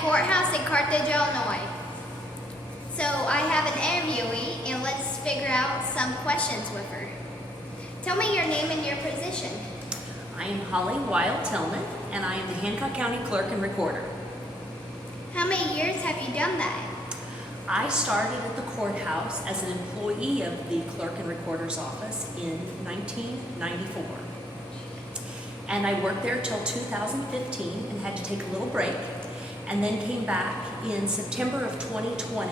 courthouse in Carthage, Illinois. So I have an interviewee, and let's figure out some questions with her. Tell me your name and your position. I am Holly Weil-Tillman, and I am the Hancock County Clerk and Recorder. How many years have you done that? I started at the courthouse as an employee of the Clerk and Recorder's office in 1994. And I worked there till 2015 and had to take a little break, and then came back in September of 2020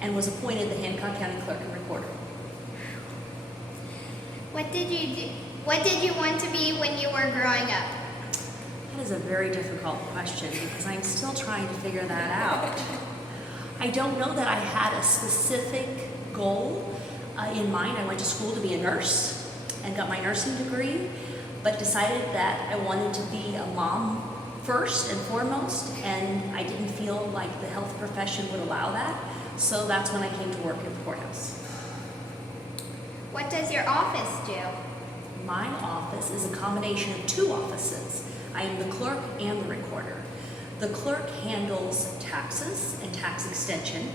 and was appointed the Hancock County Clerk and Recorder. What did you do? What did you want to be when you were growing up? That is a very difficult question because I'm still trying to figure that out. I don't know that I had a specific goal in mind. I went to school to be a nurse and got my nursing degree, but decided that I wanted to be a mom first and foremost, and I didn't feel like the health profession would allow that, so that's when I came to work at the courthouse. What does your office do? My office is a combination of two offices. I am the clerk and the recorder. The clerk handles taxes and tax extension,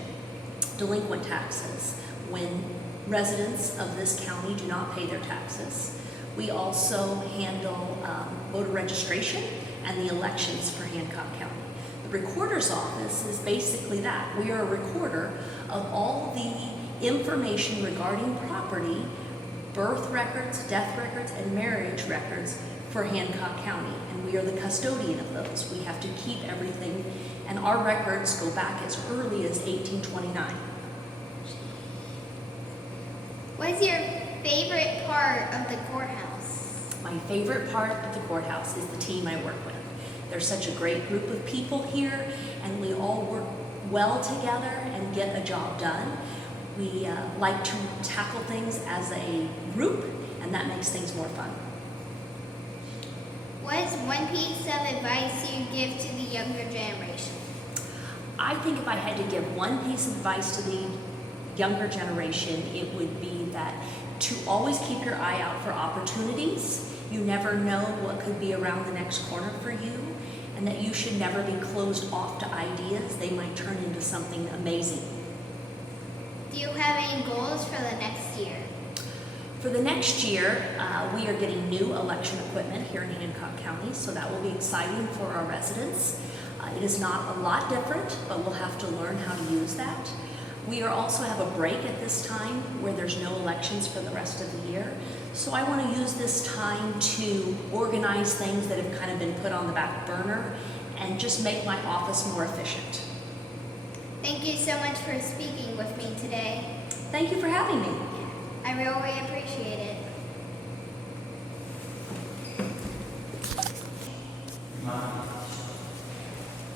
delinquent taxes, when residents of this county do not pay their taxes. We also handle voter registration and the elections for Hancock County. The recorder's office is basically that. We are a recorder of all the information regarding property, birth records, death records, and marriage records for Hancock County, and we are the custodian of those. We have to keep everything, and our records go back as early as 1829. What is your favorite part of the courthouse? My favorite part of the courthouse is the team I work with. There's such a great group of people here, and we all work well together and get a job done. We like to tackle things as a group, and that makes things more fun. What is one piece of advice you give to the younger generation? I think if I had to give one piece of advice to the younger generation, it would be that to always keep your eye out for opportunities. You never know what could be around the next corner for you, and that you should never be closed off to ideas. They might turn into something amazing. Do you have any goals for the next year? For the next year, we are getting new election equipment here in Hancock County, so that will be exciting for our residents. It is not a lot different, but we'll have to learn how to use that. We also have a break at this time where there's no elections for the rest of the year. So I want to use this time to organize things that have kind of been put on the back burner and just make my office more efficient. Thank you so much for speaking with me today. Thank you for having me. I really appreciate it.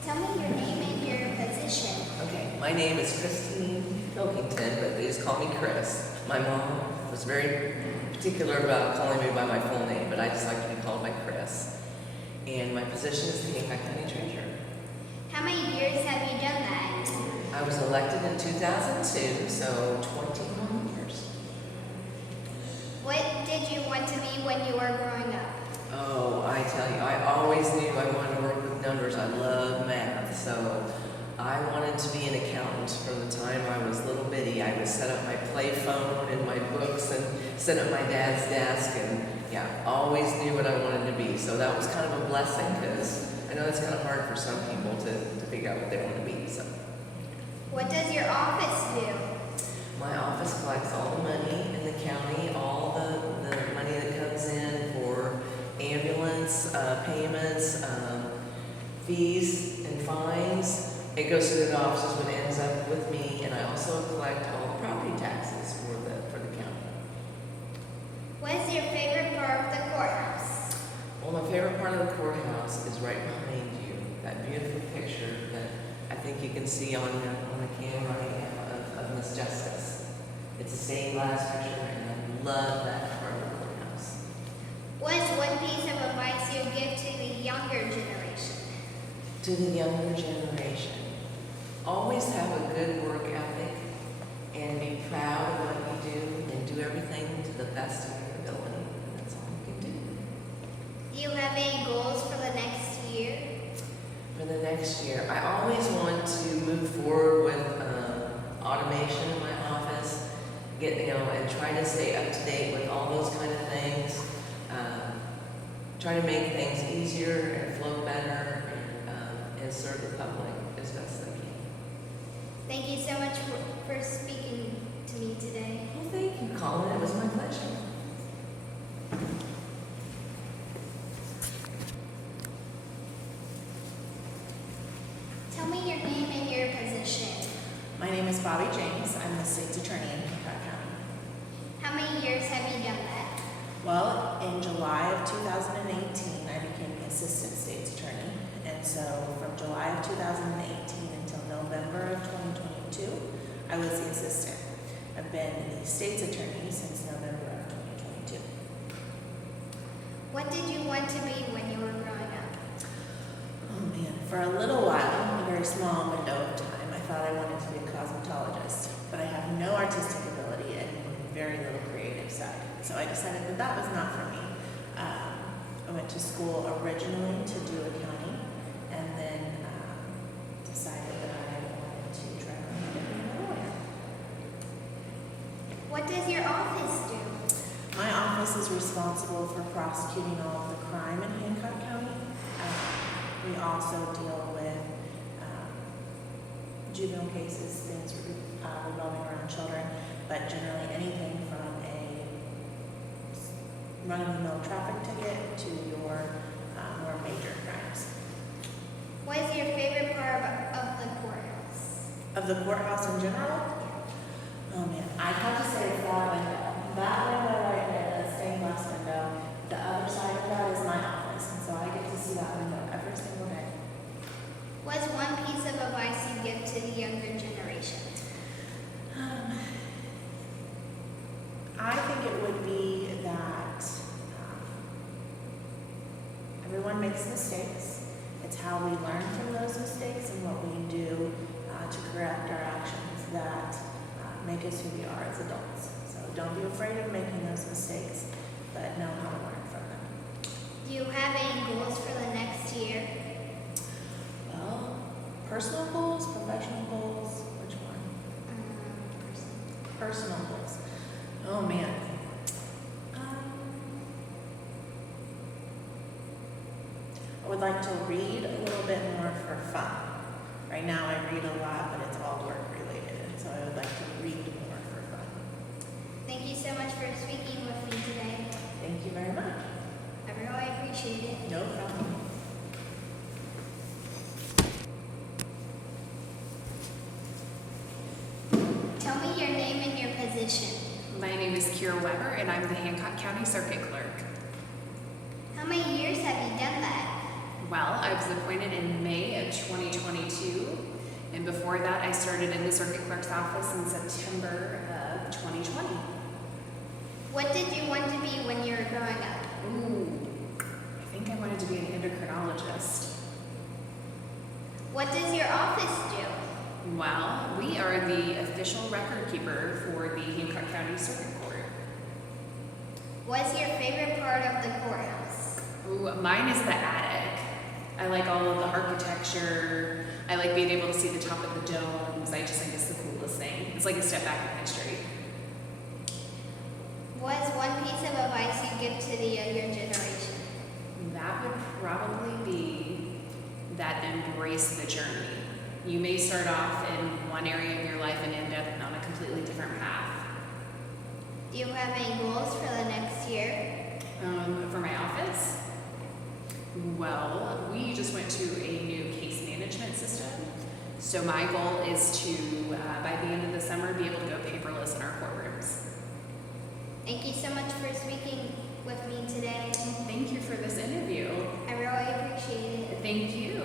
Tell me your name and your position. Okay, my name is Christine Pilkington, but they just call me Chris. My mom was very particular about calling me by my full name, but I just like to be called by Chris. And my position is the Hancock County Treasurer. How many years have you done that? I was elected in 2002, so 21 years. What did you want to be when you were growing up? Oh, I tell you, I always knew I wanted to work with numbers. I love math, so I wanted to be an accountant from the time I was little bitty. I would set up my play phone and my books and set up my dad's desk, and yeah, always knew what I wanted to be. So that was kind of a blessing, because I know it's kind of hard for some people to figure out what they want to be. So, What does your office do? my office collects all the money in the county, all the money that comes in for ambulance payments, fees and fines. It goes to the offices, but it ends up with me, and I also collect all the property taxes for the county. What is your favorite part of the courthouse? Well, my favorite part of the courthouse is right behind you. That beautiful picture that I think you can see on the camera right now of Miss Justice. It's a stained glass picture, and I love that part of the courthouse. What is one piece of advice you give to the younger generation? To the younger generation, always have a good work ethic and be proud of what you do and do everything to the best of your ability. That's all you can do. Do you have any goals for the next year? For the next year, I always and try to stay up to date with all those kind of things. Try to make things easier and flow better and serve the public as best I can. Thank you so much for speaking to me today. Well, thank you, Colin. It was my pleasure. Tell me your name and your position. My name is Bobby James. I'm the state's attorney in Hancock County. How many years have you done that? Well, in July of 2018, I became the assistant state's attorney. And so from July of 2018 until November of 2022, I was the assistant. I've been the state's attorney since November of 2022. What did you want to be when you were growing up? Oh man, for a little while, a very small window of time, I thought I wanted to be a cosmetologist, but I have no artistic ability and very little creative side. So I decided that that was not for me. I went to school originally to do accounting, and then decided that I wanted to try my hand at being a lawyer. What does your office do? My office is responsible for prosecuting all of the crime in Hancock County. We also deal with juvenile cases, things revolving around children, but generally anything from a run-of-the-mill traffic ticket to your more major crimes. What is your favorite part of the courthouse? Of the courthouse in general? Oh man, I'd have to say it's that window. That window right there, that stained glass window, the other side of that is my office, and so I get to see that window every single day. What's one piece of advice you give to the younger generation? I think it would be that everyone makes mistakes. It's how we learn from those mistakes and what we do to correct our actions that make us who we are as adults. So don't be afraid of making those mistakes, but know how to learn from them. Do you have any goals for the next year? Well, personal goals, professional goals, which one? Personal goals. Oh man. I would like to read a little bit more for fun. Right now I read a lot, but it's all work related, so I would like to read more for fun. Thank you so much for speaking with me today. Thank you very much. I really appreciate it. No problem. Tell me your name and your position. My name is Kira Weber, and I'm the Hancock County Circuit Clerk. How many years have you done that? Well, I was appointed in May of 2022, and before that, I started in the Circuit Clerk's office in September of 2020. What did you want to be when you were growing up? Ooh, I think I wanted to be an endocrinologist. What does your office do? Well, we are the official record keeper for the Hancock County Circuit Court. What's your favorite part of the courthouse? Ooh, mine is the attic. I like all of the architecture. I like being able to see the top of the domes. I just think it's the coolest thing. It's like a step back in history. What's one piece of advice you give to the younger generation? That would probably be that embrace the journey. You may start off in one area of your life and end up on a completely different path. Do you have any goals for the next year? For my office, well, we just went to a new case management system. So my goal is to, by the end of the summer, be able to go paperless in our courtrooms. Thank you so much for speaking with me today. Thank you for this interview. I really appreciate it. Thank you.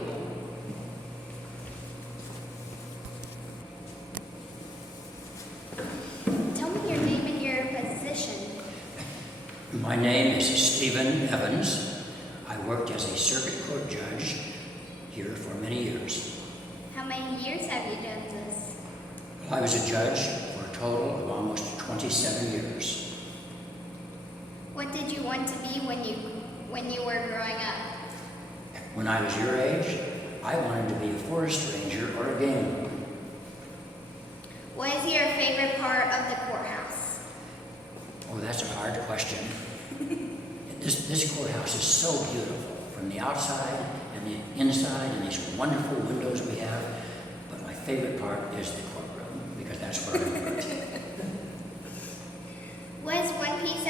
Tell me your name and your position. My name is Stephen Evans. I worked as a circuit court judge here for many years. How many years have you done this? I was a judge for a total of almost 27 years. What did you want to be when you were growing up? When I was your age, I wanted to be a forest ranger or a game warden. What is your favorite part of the courthouse? that's a hard question. This courthouse is so beautiful from the outside and the inside, and these wonderful windows we have. But my favorite part is the courtroom, because that's where I worked. What's one piece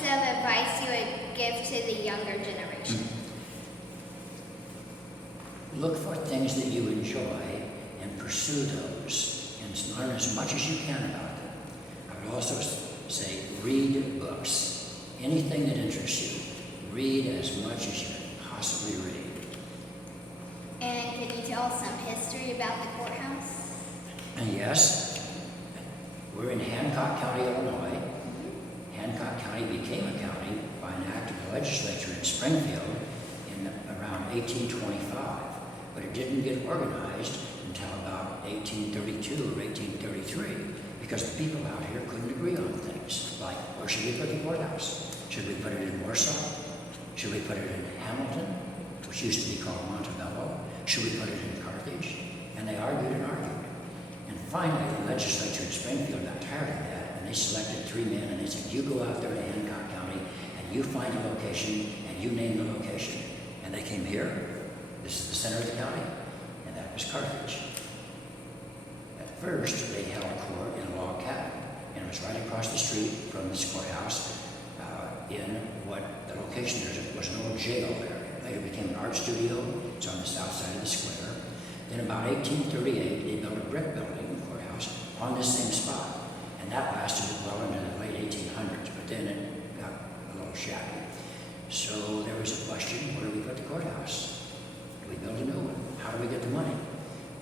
of advice you would give to the younger generation? Look for things that you enjoy and pursue those, and learn as much as you can about them. I would also say read books. Anything that interests you, read as much as you can possibly read. And can you tell us some history about the courthouse? And yes, we're in Hancock County, Illinois. Hancock County became a county by an act of the legislature in Springfield in around 1825, but it didn't get organized until about 1832 or 1833, because the people out here couldn't agree on things, like, where should we put the courthouse? Should we put it in Warsaw? Should we put it in Hamilton, which used to be called Montebello? Should we put it in Carthage? And they argued and argued. And finally, the legislature in Springfield got tired of that, and they selected 3 men, and they said, you go out there to Hancock County, and you find a location, and you name the location. And they came here. This is the center of the county, and that was Carthage. At first, they held court in a log cabin, and it was right across the street from this courthouse in what the location there was an old jail area. Later became an art studio. It's on the south side of the square. Then about 1838, they built a brick building, the courthouse, on this same spot, and that lasted well into the late 1800s, but then it got a little shabby. So there was a question, where do we put the courthouse? Do we build a new one? How do we get the money?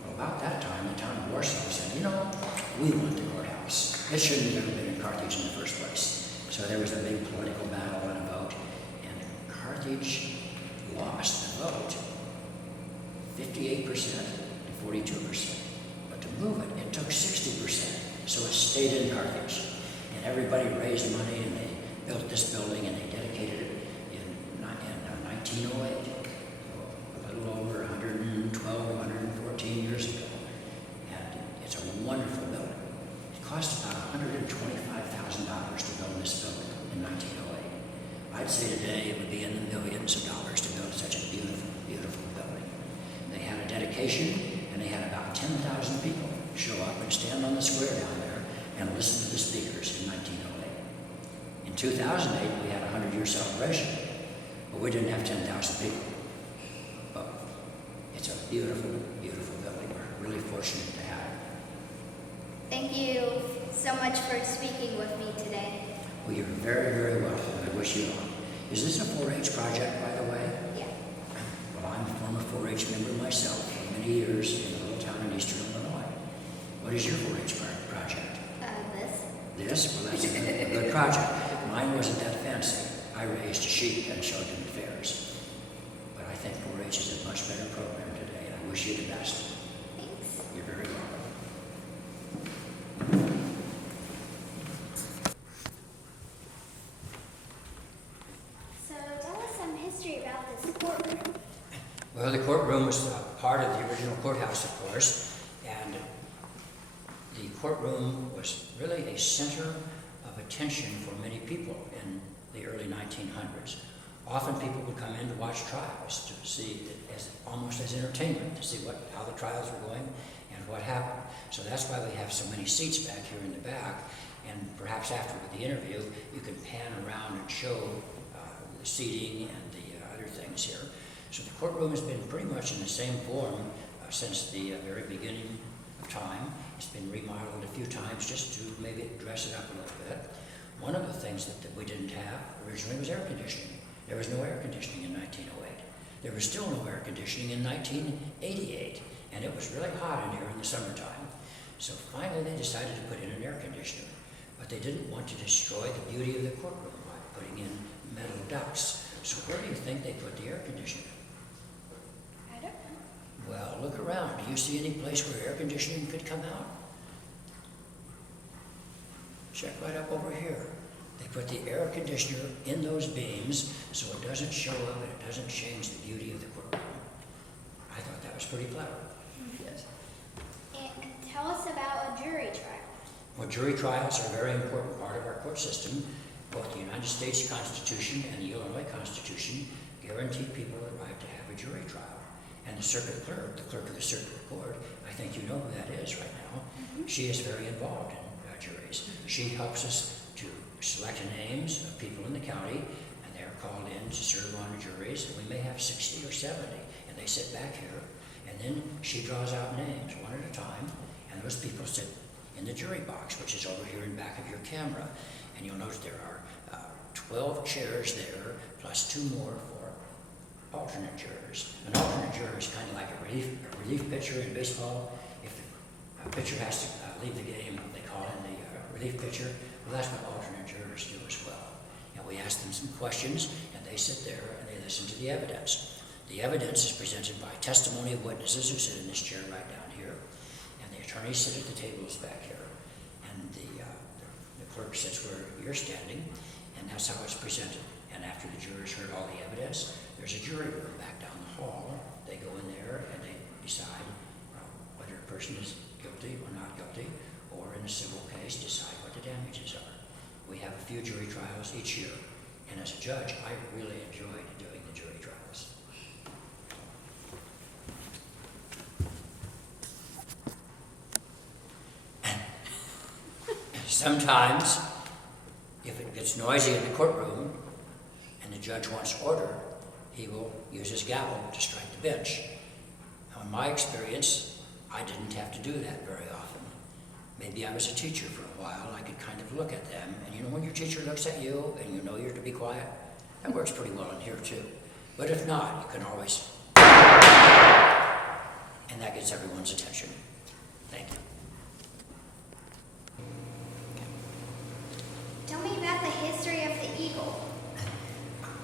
Well, about that time, the town of Warsaw said, you know, we want the courthouse. It shouldn't have ever been in Carthage in the first place. So there was a big political battle and a vote, and Carthage lost the vote 58% to 42%. But to move it, it took 60%. So it stayed in Carthage. And everybody raised money, and they built this building, and they dedicated it in 1908. So a little over 112, 114 years ago. And it's a wonderful building. It cost about $125,000 to build this building in 1908. I'd say today it would be in the millions of dollars to build such a beautiful, beautiful building. They had a dedication, and they had about 10,000 people show up and stand on the square down there and listen to the speakers in 1908. In 2008, we had a 100-year celebration, but we didn't have 10,000 people. But it's a beautiful, beautiful building. We're really fortunate to have it. Thank you so much for speaking with me today. Well, you're very, very welcome. I wish you luck. Is this a 4-H project, by the way? Yeah. Well, I'm a former 4-H member myself for many years in a little town in eastern Illinois. What is your 4-H project? This. This? Well, that's a good project. Mine wasn't that fancy. I raised sheep and showed them the fairs. But I think 4-H is a much better program today, and I wish you the best. Thanks. You're very welcome. So tell us some history about this courtroom. Well, the courtroom was part of the original courthouse, of course, and the courtroom was really a center of attention for many people in the early 1900s. Often people would come in to watch trials, to see it as almost as entertainment, to see how the trials were going and what happened. So that's why we have so many seats back here in the back, and perhaps after the interview, you can pan around and show the seating and the other things here. So the courtroom has been pretty much in the same form since the very beginning of time. It's been remodeled a few times just to maybe dress it up a little bit. One of the things that we didn't have originally was air conditioning. There was no air conditioning in 1908. There was still no air conditioning in 1988, and it was really hot in here in the summertime. So finally they decided to put in an air conditioner, but they didn't want to destroy the beauty of the courtroom by putting in metal ducts. So where do you think they put the air conditioner? I don't know. Well, look around. Do you see any place where air conditioning could come out? Check right up over here. They put the air conditioner in those beams so it doesn't show up and it doesn't change the beauty of the courtroom. I thought that was pretty clever. Yes. And tell us about a jury trial. Well, jury trials are a very important part of our court system. Both the United States Constitution and the Illinois Constitution guarantee people the right to have a jury trial. And the circuit clerk, the clerk of the circuit court, I think you know who that is right now. She is very involved in juries. She helps us to select names of people in the county, and they're called in to serve on juries. We may have 60 or 70, and they sit back here, and then she draws out names one at a time, and those people sit in the jury box, which is over here in back of your camera. And you'll notice there are 12 chairs there, plus 2 more for alternate jurors. An alternate juror is kind of like a relief pitcher in baseball. If the pitcher has to leave the game, they call in the relief pitcher. Well, that's what alternate jurors do as well. And we ask them some questions, and they sit there and they listen to the evidence. The evidence is presented by testimony of witnesses who sit in this chair right down here, and the attorneys sit at the tables back here, and the clerk sits where you're standing, and that's how it's presented. And after the jurors heard all the evidence, there's a jury room back down the hall. They go in there and they decide whether a person is guilty or not guilty, or in a civil case, decide what the damages are. We have a few jury trials each year, and as a judge, I really enjoyed doing the jury trials. Sometimes, if it gets noisy in the courtroom and the judge wants order, he will use his gavel to strike the bench. Now, in my experience, I didn't have to do that very often. Maybe I was a teacher for a while. I could kind of look at them, and you know when your teacher looks at you and you know you're to be quiet? That works pretty well in here too. But if not, you can always, and that gets everyone's attention. Thank you. Tell me about the history of the eagle.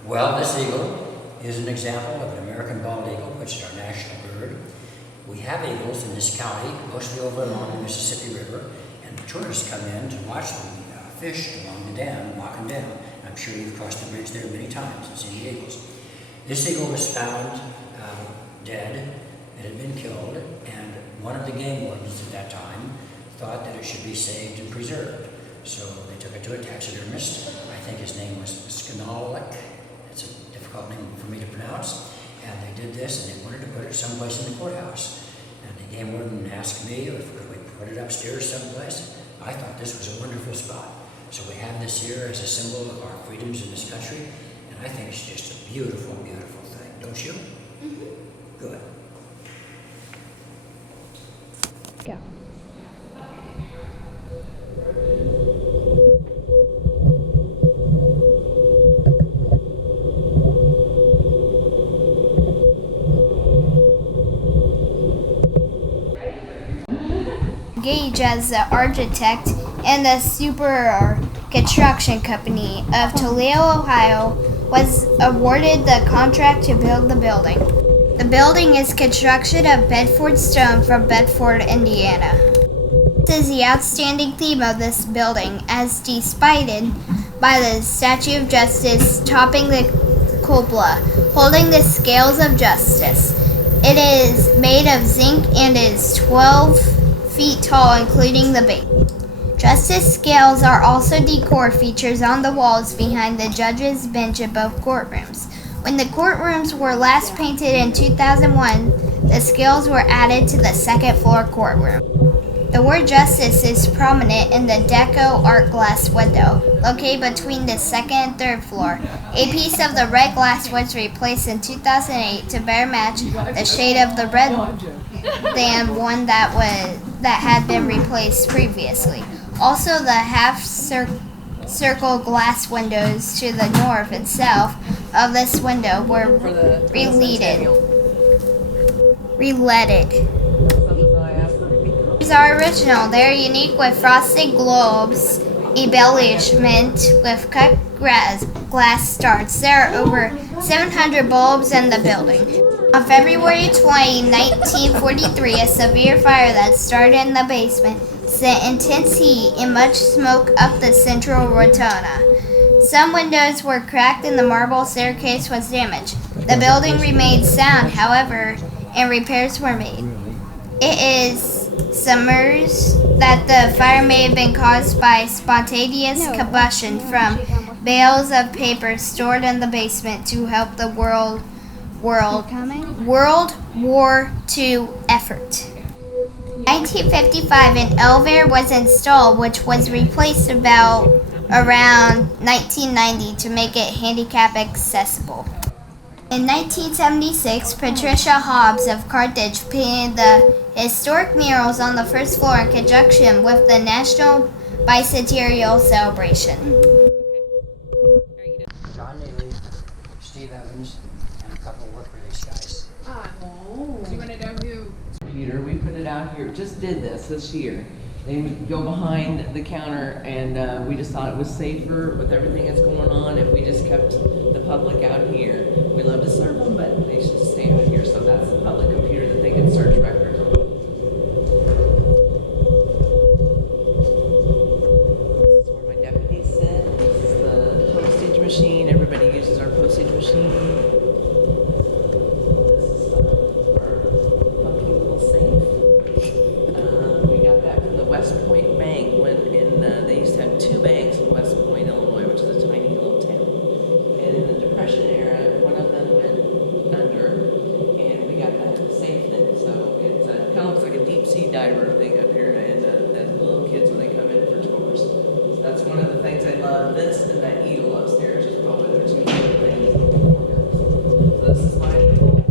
Well, this eagle is an example of an American bald eagle, which is our national bird. We have eagles in this county, mostly over along the Mississippi River, and tourists come in to watch them fish along the dam, Lock Dam. I'm sure you've crossed the bridge there many times and seen the eagles. This eagle was found dead. It had been killed, and one of the game wardens at that time thought that it should be saved and preserved. So they took it to a taxidermist. I think his name was Skanalik. It's a difficult name for me to pronounce. And they did this, and they wanted to put it someplace in the courthouse. And the game warden asked me if could we put it upstairs someplace. I thought this was a wonderful spot. So we have this here as a symbol of our freedoms in this country. And I think it's just a beautiful, beautiful thing. Don't you? Mm-hmm. Good. Go. Gage as the architect and the super construction company of Toledo, Ohio, was awarded the contract to build the building. The building is construction of Bedford stone from Bedford, Indiana. This is the outstanding theme of this building, as displayed by the Statue of Justice topping the cupola, holding the scales of justice. It is made of zinc and is 12 feet tall, including the base. Justice scales are also decor features on the walls behind the judge's bench in both courtrooms. When the courtrooms were last painted in 2001, the scales were added to the second floor courtroom. The word justice is prominent in the deco art glass window, located between the second and third floor. A piece of the red glass was replaced in 2008 to better match the shade of the red than one that had been replaced previously. Also, the half-circle glass windows to the north itself of this window were releaded. These are original. They are unique with frosted globes, embellishment with cut glass starts. There are over 700 bulbs in the building. On February 20, 1943, a severe fire that started in the basement sent intense heat and much smoke up the central rotunda. Some windows were cracked and the marble staircase was damaged. The building remained sound, however, and repairs were made. It is summers that the fire may have been caused by spontaneous combustion from bales of paper stored in the basement to help the World War II effort. In 1955, an elevator was installed, which was replaced around 1990 to make it handicap accessible. In 1976, Patricia Hobbs of Carthage painted the historic murals on the first floor in conjunction with the National Bicentennial Celebration. John Neely, Steve Evans, and a couple work release guys. Do you want to know who? Computer, we put it out here, just did this year. They would go behind the counter, and we just thought it was safer with everything that's going on if we just kept the public out here. We love to serve them, but they should stay out here, so that's the public computer that they can search records on. This is where my deputies sit. This is the postage machine. Everybody uses our postage machine. This is our funky little safe. We got that from the West Point Bank when they used to have two banks in West Point, Illinois, which is a tiny little town. And in the Depression era, one of them went under, and we got that safe thing. So it kind of looks like a deep sea diver thing up here, and the little kids when they come in for tours. So that's one of the things I love. This and that eagle upstairs is probably the two favorite things in the whole courthouse. So this is my little.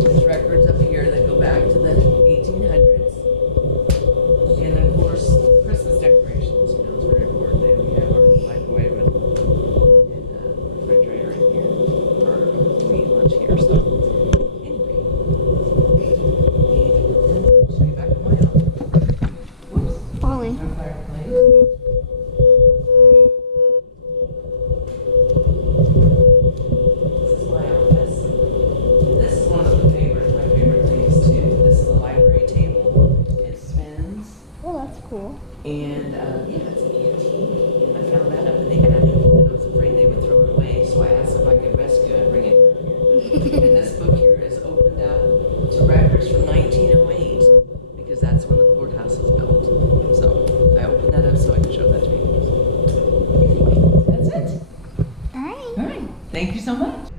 There's records up here that go back to the 1800s. And of course, Christmas decorations, it's very important. We have our microwave and refrigerator in here. We eat lunch here, so anyway. And show you back to my office. Whoops. Falling. No fireplace. This is my office. This is one of my favorite things too. This is the library table. It spins. Oh, that's cool. And yeah, it's an antique. And I found that up in the attic, and I was afraid they would throw it away, so I asked if I could rescue it and bring it down here. And this book here is opened up to records from 1908, because that's when the courthouse was built. So I opened that up so I can show that to people. Anyway, that's it. All right. All right. Thank you so much.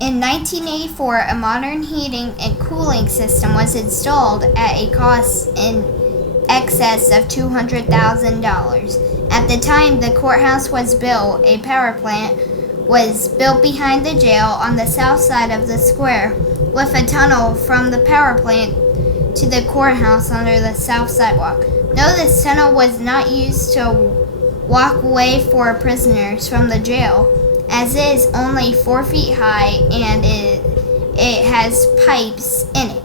In 1984, a modern heating and cooling system was installed at a cost in excess of $200,000. At the time the courthouse was built, a power plant was built behind the jail on the south side of the square, with a tunnel from the power plant to the courthouse under the south sidewalk. No, this tunnel was not used to walk away for prisoners from the jail, as it is only 4 feet high and it has pipes in it.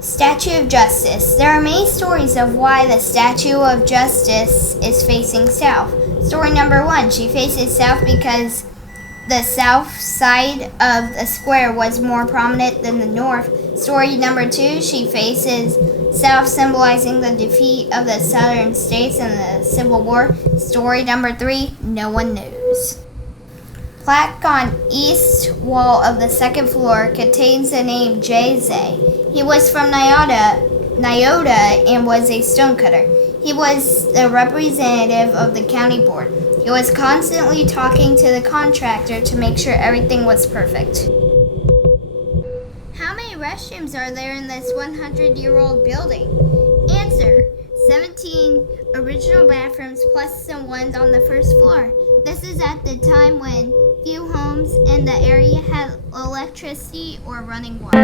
Statue of Justice. There are many stories of why the Statue of Justice is facing south. Story number 1, she faces south because the south side of the square was more prominent than the north. Story number 2, she faces south, symbolizing the defeat of the southern states in the Civil War. Story number 3, no one knows. Plaque on east wall of the second floor contains the name J.Z. He was from Nyota and was a stonecutter. He was the representative of the county board. He was constantly talking to the contractor to make sure everything was perfect. How many restrooms are there in this 100-year-old building? Answer: 17 original bathrooms plus some ones on the first floor. This is at the time when few homes in the area had electricity or running water.